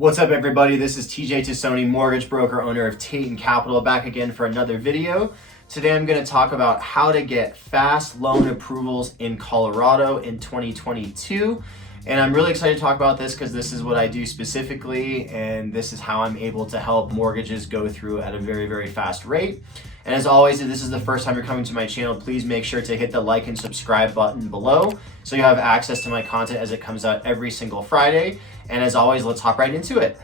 What's up, everybody? This is TJ Tassone, mortgage broker, owner of Tate & Capital, back again for another video. Today I'm going to talk about how to get fast loan approvals in Colorado in 2022. And I'm really excited to talk about this because this is what I do specifically, and this is how I'm able to help mortgages go through at a very, very fast rate. And as always, if this is the first time you're coming to my channel, please make sure to hit the like and subscribe button below so you have access to my content as it comes out every single Friday. And as always, let's hop right into it.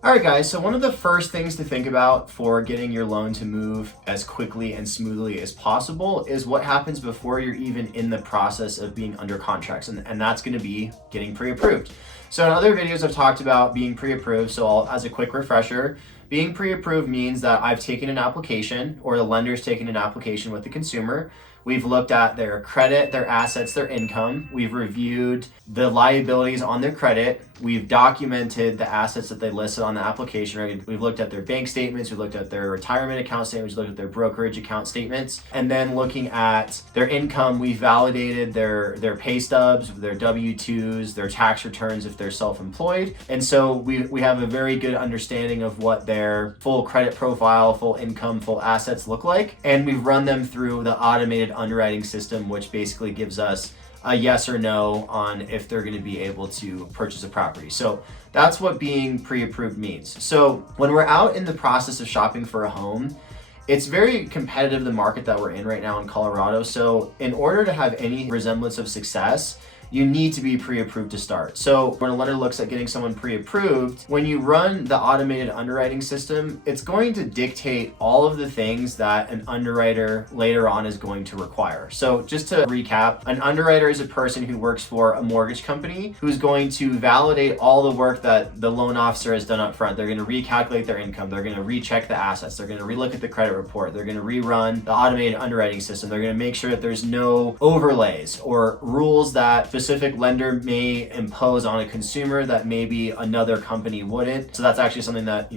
All right, guys, so one of the first things to think about for getting your loan to move as quickly and smoothly as possible is what happens before you're even in the process of being under contracts, and that's going to be getting pre-approved. So in other videos, I've talked about being pre-approved, so as a quick refresher, being pre-approved means that I've taken an application, or the lender's taken an application with the consumer. We've looked at their credit, their assets, their income. We've reviewed the liabilities on their credit. We've documented the assets that they listed on the application. Right? We've looked at their bank statements. We've looked at their retirement account statements. We've looked at their brokerage account statements. And then looking at their income, we validated their pay stubs, their W-2s, their tax returns if they're self-employed. And so we have a very good understanding of what their full credit profile, full income, full assets look like. And we've run them through the automated underwriting system, which basically gives us a yes or no on if they're going to be able to purchase a property. So that's what being pre-approved means. So when we're out in the process of shopping for a home, it's very competitive, the market that we're in right now in Colorado. So in order to have any resemblance of success, you need to be pre-approved to start. So when a lender looks at getting someone pre-approved, when you run the automated underwriting system, it's going to dictate all of the things that an underwriter later on is going to require. So just to recap, an underwriter is a person who works for a mortgage company who's going to validate all the work that the loan officer has done up front. They're going to recalculate their income. They're going to recheck the assets. They're going to relook at the credit report. They're going to rerun the automated underwriting system. They're going to make sure that there's no overlays or rules that specific lender may impose on a consumer that maybe another company wouldn't. So that's actually something that,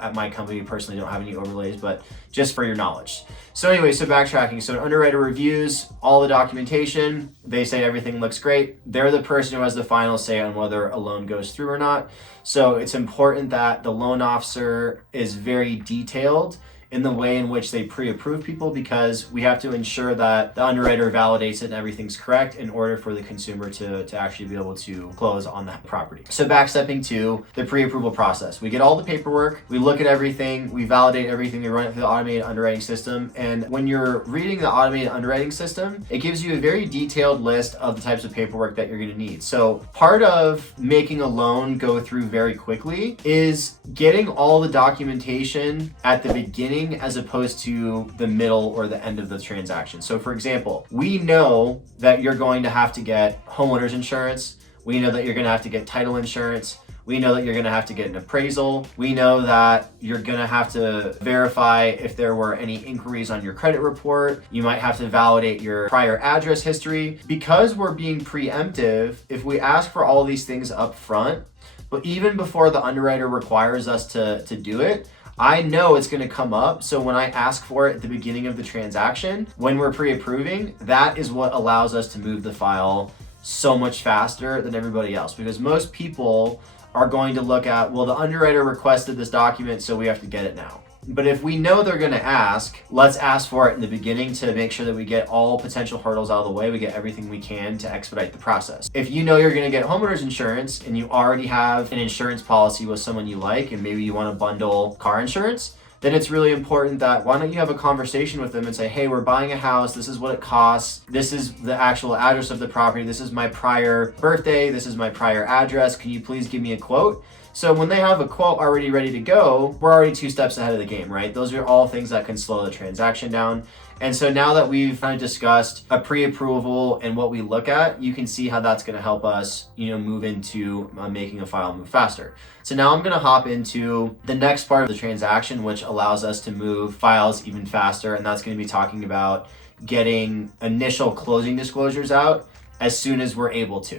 at my company personally don't have any overlays, but just for your knowledge. So anyway, so backtracking. So an underwriter reviews all the documentation. They say everything looks great. They're the person who has the final say on whether a loan goes through or not. So it's important that the loan officer is very detailed in the way in which they pre-approve people, because we have to ensure that the underwriter validates it and everything's correct in order for the consumer to actually be able to close on that property. So backstepping to the pre-approval process. We get all the paperwork, we look at everything, we validate everything, we run it through the automated underwriting system. And when you're reading the automated underwriting system, it gives you a very detailed list of the types of paperwork that you're going to need. So part of making a loan go through very quickly is getting all the documentation at the beginning as opposed to the middle or the end of the transaction. So for example, we know that you're going to have to get homeowners insurance. We know that you're going to have to get title insurance. We know that you're going to have to get an appraisal. We know that you're going to have to verify if there were any inquiries on your credit report. You might have to validate your prior address history. Because we're being preemptive, if we ask for all these things up front, but even before the underwriter requires us to do it, I know it's going to come up. So when I ask for it at the beginning of the transaction, when we're pre-approving, that is what allows us to move the file so much faster than everybody else, because most people are going to look at, well, the underwriter requested this document, so we have to get it now. But if we know they're going to ask, let's ask for it in the beginning to make sure that we get all potential hurdles out of the way. We get everything we can to expedite the process. If you know you're going to get homeowners insurance and you already have an insurance policy with someone you like, and maybe you want to bundle car insurance, then it's really important that why don't you have a conversation with them and say, hey, we're buying a house. This is what it costs. This is the actual address of the property. This is my prior birthday. This is my prior address. Can you please give me a quote? So when they have a quote already ready to go, we're already 2 steps ahead of the game, right? Those are all things that can slow the transaction down. And so now that we've kind of discussed a pre-approval and what we look at, you can see how that's going to help us, move into making a file move faster. So now I'm going to hop into the next part of the transaction, which allows us to move files even faster. And that's going to be talking about getting initial closing disclosures out as soon as we're able to.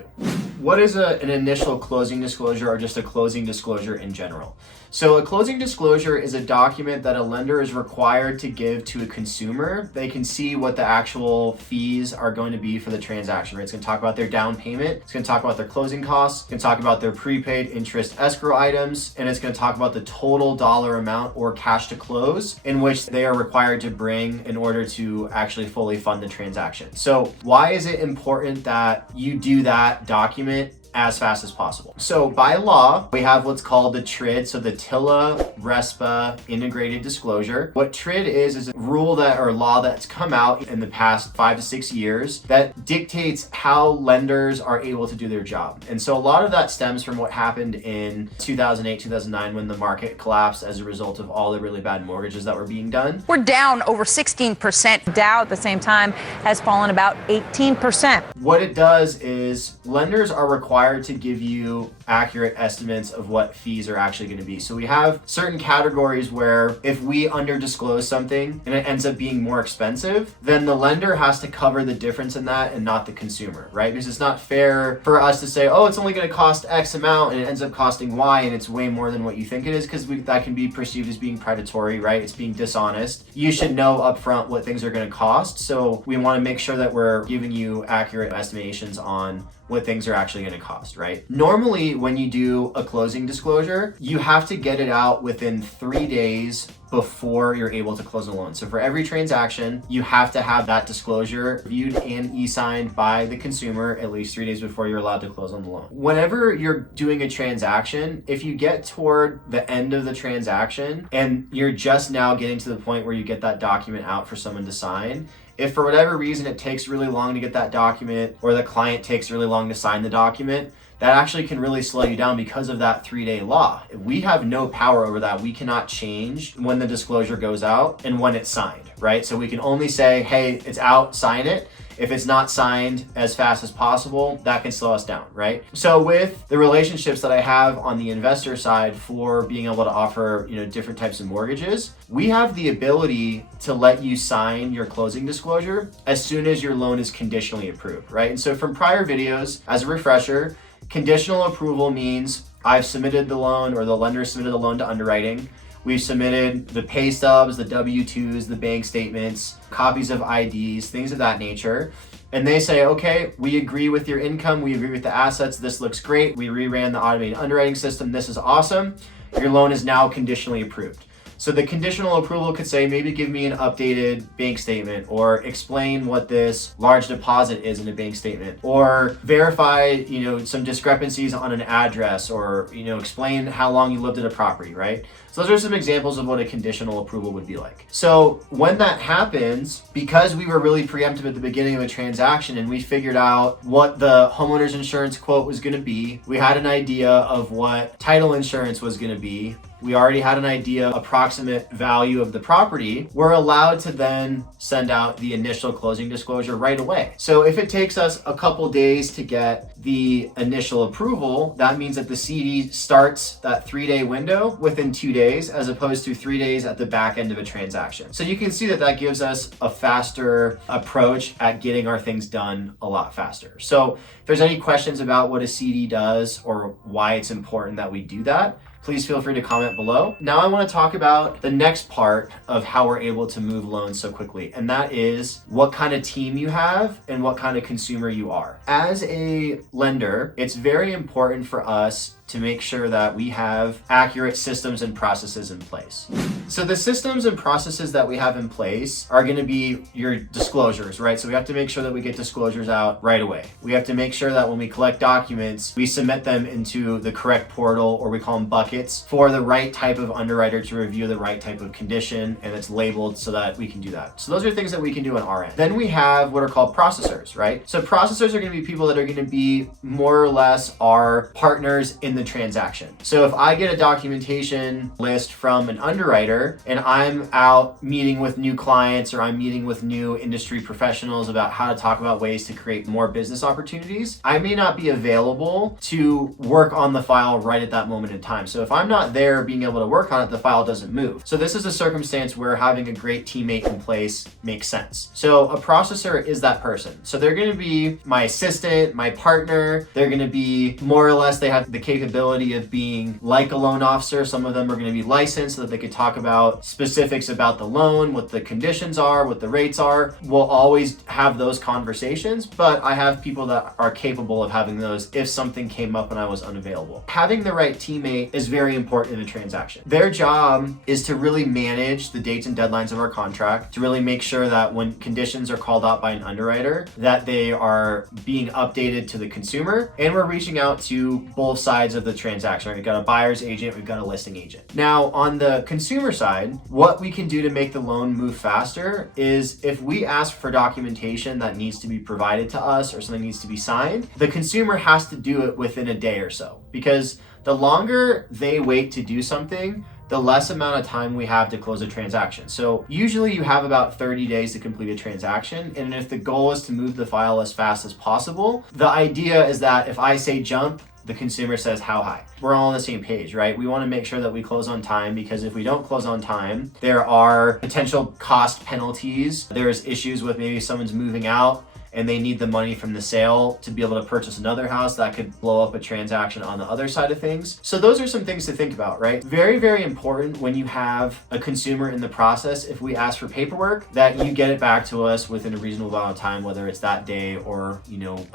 What is an initial closing disclosure, or just a closing disclosure in general? So a closing disclosure is a document that a lender is required to give to a consumer. They can see what the actual fees are going to be for the transaction, right? It's going to talk about their down payment. It's going to talk about their closing costs. It's going to talk about their prepaid interest escrow items. And it's going to talk about the total dollar amount or cash to close in which they are required to bring in order to actually fully fund the transaction. So why is it important that you do that document as fast as possible? So by law, we have what's called the TRID, so the TILA-RESPA integrated disclosure. What TRID is a rule that, or law that's come out in the past 5 to 6 years that dictates how lenders are able to do their job. And so a lot of that stems from what happened in 2008, 2009 when the market collapsed as a result of all the really bad mortgages that were being done. We're down over 16%. Dow at the same time has fallen about 18%. What it does is lenders are required to give you accurate estimates of what fees are actually going to be. So we have certain categories where if we under disclose something and it ends up being more expensive, then the lender has to cover the difference in that and not the consumer, right? Because it's not fair for us to say, oh, it's only going to cost X amount and it ends up costing Y and it's way more than what you think it is, because that can be perceived as being predatory, right? It's being dishonest. You should know upfront what things are going to cost. So we want to make sure that we're giving you accurate estimations on what things are actually going to cost, right? Normally, when you do a closing disclosure, you have to get it out within 3 days before you're able to close a loan. So for every transaction, you have to have that disclosure reviewed and e-signed by the consumer at least 3 days before you're allowed to close on the loan. Whenever you're doing a transaction, if you get toward the end of the transaction and you're just now getting to the point where you get that document out for someone to sign, if for whatever reason it takes really long to get that document, or the client takes really long to sign the document, that actually can really slow you down because of that 3-day law. We have no power over that. We cannot change when the disclosure goes out and when it's signed, right? So we can only say, hey, it's out, sign it. If it's not signed as fast as possible, that can slow us down, right? So with the relationships that I have on the investor side for being able to offer, different types of mortgages, we have the ability to let you sign your closing disclosure as soon as your loan is conditionally approved, right? And so from prior videos, as a refresher, conditional approval means I've submitted the loan, or the lender submitted the loan to underwriting. We've submitted the pay stubs, the W-2s, the bank statements, copies of IDs, things of that nature. And they say, okay, we agree with your income. We agree with the assets. This looks great. We reran the automated underwriting system. This is awesome. Your loan is now conditionally approved. So the conditional approval could say, maybe give me an updated bank statement, or explain what this large deposit is in a bank statement, or verify, some discrepancies on an address, or, explain how long you lived at a property, right? So those are some examples of what a conditional approval would be like. So when that happens, because we were really preemptive at the beginning of a transaction and we figured out what the homeowner's insurance quote was going to be, we had an idea of what title insurance was going to be, we already had an idea, approximate value of the property, we're allowed to then send out the initial closing disclosure right away. So if it takes us a couple days to get the initial approval, that means that the CD starts that 3-day window within 2 days, as opposed to 3 days at the back end of a transaction. So you can see that that gives us a faster approach at getting our things done a lot faster. So if there's any questions about what a CD does or why it's important that we do that, please feel free to comment below. Now I want to talk about the next part of how we're able to move loans so quickly, and that is what kind of team you have and what kind of consumer you are. As a lender, it's very important for us to make sure that we have accurate systems and processes in place. So the systems and processes that we have in place are going to be your disclosures, right? So we have to make sure that we get disclosures out right away. We have to make sure that when we collect documents, we submit them into the correct portal, or we call them buckets, for the right type of underwriter to review the right type of condition, and it's labeled so that we can do that. So those are things that we can do on our end. Then we have what are called processors, right? So processors are going to be people that are going to be more or less our partners in the transaction. So if I get a documentation list from an underwriter and I'm out meeting with new clients, or I'm meeting with new industry professionals about how to talk about ways to create more business opportunities, I may not be available to work on the file right at that moment in time. So So if I'm not there being able to work on it, the file doesn't move. So this is a circumstance where having a great teammate in place makes sense. So a processor is that person. So they're going to be my assistant, my partner. They're going to be more or less, they have the capability of being like a loan officer. Some of them are going to be licensed so that they could talk about specifics about the loan, what the conditions are, what the rates are. We'll always have those conversations, but I have people that are capable of having those if something came up and I was unavailable. Having the right teammate is very important in a transaction. Their job is to really manage the dates and deadlines of our contract, to really make sure that when conditions are called out by an underwriter, that they are being updated to the consumer, and we're reaching out to both sides of the transaction. We've got a buyer's agent, we've got a listing agent. Now, on the consumer side, what we can do to make the loan move faster is if we ask for documentation that needs to be provided to us or something needs to be signed, the consumer has to do it within a day or so, because the longer they wait to do something, the less amount of time we have to close a transaction. So usually you have about 30 days to complete a transaction. And if the goal is to move the file as fast as possible, the idea is that if I say jump, the consumer says how high. We're all on the same page, right? We want to make sure that we close on time, because if we don't close on time, there are potential cost penalties. There's issues with maybe someone's moving out and they need the money from the sale to be able to purchase another house. That could blow up a transaction on the other side of things. So those are some things to think about, right? Very, very important when you have a consumer in the process, if we ask for paperwork, that you get it back to us within a reasonable amount of time, whether it's that day or,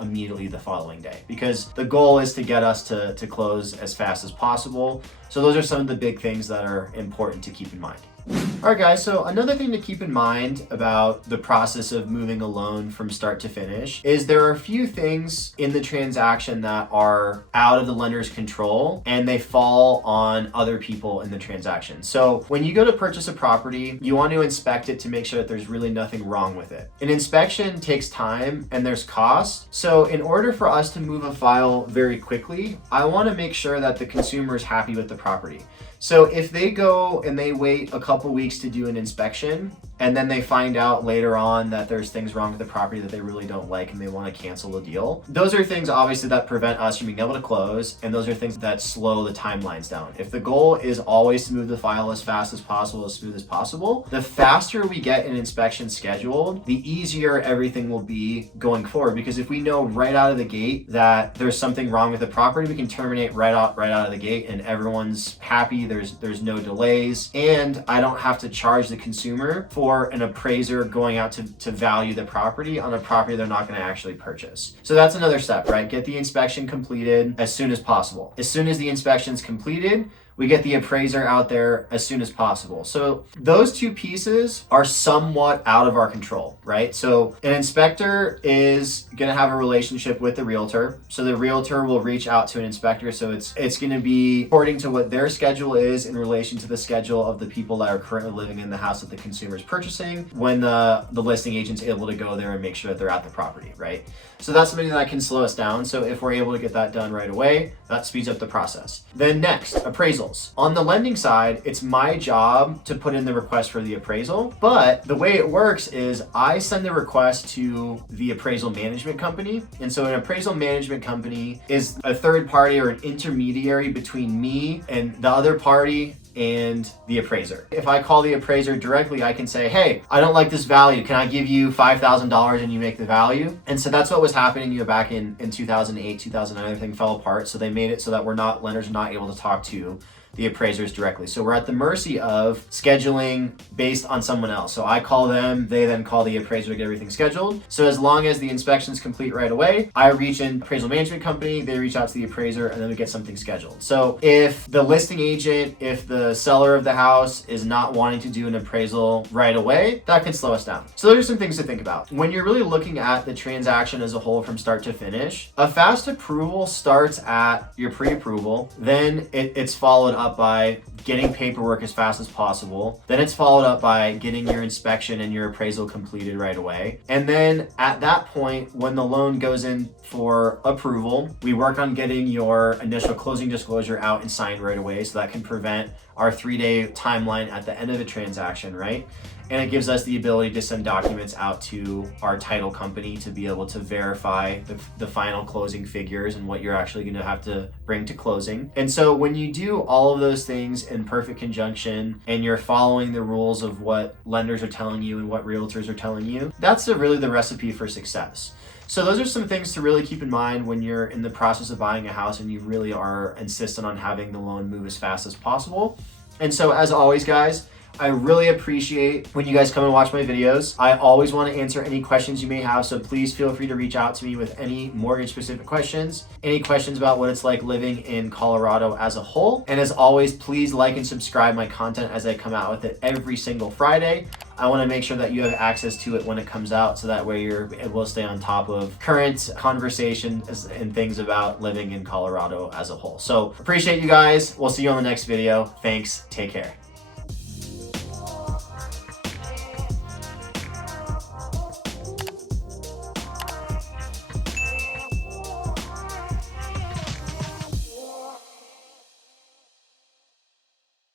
immediately the following day, because the goal is to get us to close as fast as possible. So those are some of the big things that are important to keep in mind. All right, guys, so another thing to keep in mind about the process of moving a loan from start to finish is there are a few things in the transaction that are out of the lender's control and they fall on other people in the transaction. So when you go to purchase a property, you want to inspect it to make sure that there's really nothing wrong with it. An inspection takes time and there's cost. So in order for us to move a file very quickly, I want to make sure that the consumer is happy with the property. So if they go and they wait a couple weeks to do an inspection, and then they find out later on that there's things wrong with the property that they really don't like and they want to cancel the deal, those are things obviously that prevent us from being able to close, and those are things that slow the timelines down. If the goal is always to move the file as fast as possible, as smooth as possible, the faster we get an inspection scheduled, the easier everything will be going forward. Because if we know right out of the gate that there's something wrong with the property, we can terminate right out of the gate and everyone's happy. There's no delays, and I don't have to charge the consumer for an appraiser going out to value the property on a property they're not going to actually purchase. So that's another step, right? Get the inspection completed as soon as possible. As soon as the inspection's completed, we get the appraiser out there as soon as possible. So those two pieces are somewhat out of our control, right? So an inspector is going to have a relationship with the realtor. So the realtor will reach out to an inspector. So it's going to be according to what their schedule is in relation to the schedule of the people that are currently living in the house that the consumer is purchasing when the listing agent's able to go there and make sure that they're at the property, right? So that's something that can slow us down. So if we're able to get that done right away, that speeds up the process. Then next, appraisals. On the lending side, it's my job to put in the request for the appraisal, but the way it works is I send the request to the appraisal management company. And so an appraisal management company is a third party or an intermediary between me and the other party and the appraiser. If I call the appraiser directly, I can say, hey, I don't like this value. Can I give you $5,000 and you make the value? And so that's what was happening, back in 2008, 2009, everything fell apart. So they made it so that lenders are not able to talk to the appraisers directly. So we're at the mercy of scheduling based on someone else. So I call them, they then call the appraiser to get everything scheduled. So as long as the inspection's complete right away, I reach an appraisal management company, they reach out to the appraiser, and then we get something scheduled. So if the listing agent, if the seller of the house is not wanting to do an appraisal right away, that can slow us down. So those are some things to think about. When you're really looking at the transaction as a whole from start to finish, a fast approval starts at your pre-approval, then it's followed up by getting paperwork as fast as possible. Then it's followed up by getting your inspection and your appraisal completed right away. And then at that point, when the loan goes in for approval, we work on getting your initial closing disclosure out and signed right away, so that can prevent our 3-day timeline at the end of the transaction, right? And it gives us the ability to send documents out to our title company to be able to verify the final closing figures and what you're actually going to have to bring to closing. And so when you do all of those things in perfect conjunction and you're following the rules of what lenders are telling you and what realtors are telling you, that's really the recipe for success. So those are some things to really keep in mind when you're in the process of buying a house and you really are insistent on having the loan move as fast as possible. And so as always, guys, I really appreciate when you guys come and watch my videos. I always want to answer any questions you may have, so please feel free to reach out to me with any mortgage specific questions, any questions about what it's like living in Colorado as a whole. And as always, please like and subscribe my content as I come out with it every single Friday. I want to make sure that you have access to it when it comes out, so that way you're able to stay on top of current conversations and things about living in Colorado as a whole. So appreciate you guys. We'll see you on the next video. Thanks. Take care.